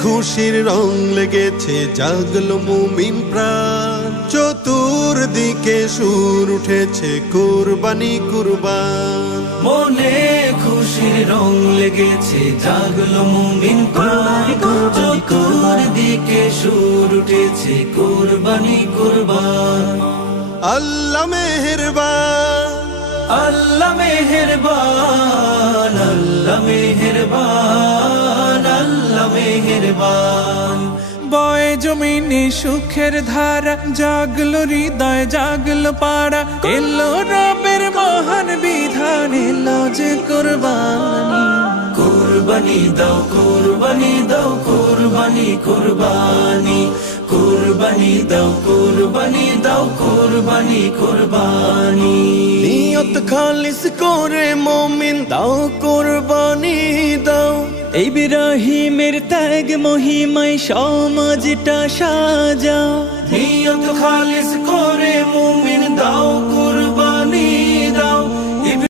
খুশির রং লেগেছে, জাগলো মুমিন প্রাণ। চতুর্দিকে সুর উঠেছে, কুরবানি কুরবান। মনে খুশির রং লেগেছে, জাগলো মুমিন প্রাণ। চতুর্দিকে সুর উঠেছে, কুরবানি কুরবান। আল্লাহ মেহেরবান, আল্লাহ মেহেরবান, আল্লাহ মেহেরবান, আল্লাহ মেহেরবান। বয়ে জমিনে সুখের ধারা, জাগলো হৃদয় জাগলো পাড়া। এলো রবের মহান বিধান, এলো যে কুরবানি। কুরবানি দাও, কুরবানি দাও, কুরবানি কুরবানি। কুরবানি দাও, কুরবানি দাও, কুরবানি কুরবানি। নিয়ত খালিস করে মুমিন দাও, কুরবানি দাও। ইব্রাহিমের ত্যাগ মহিমায় সমাজটা সাজাও।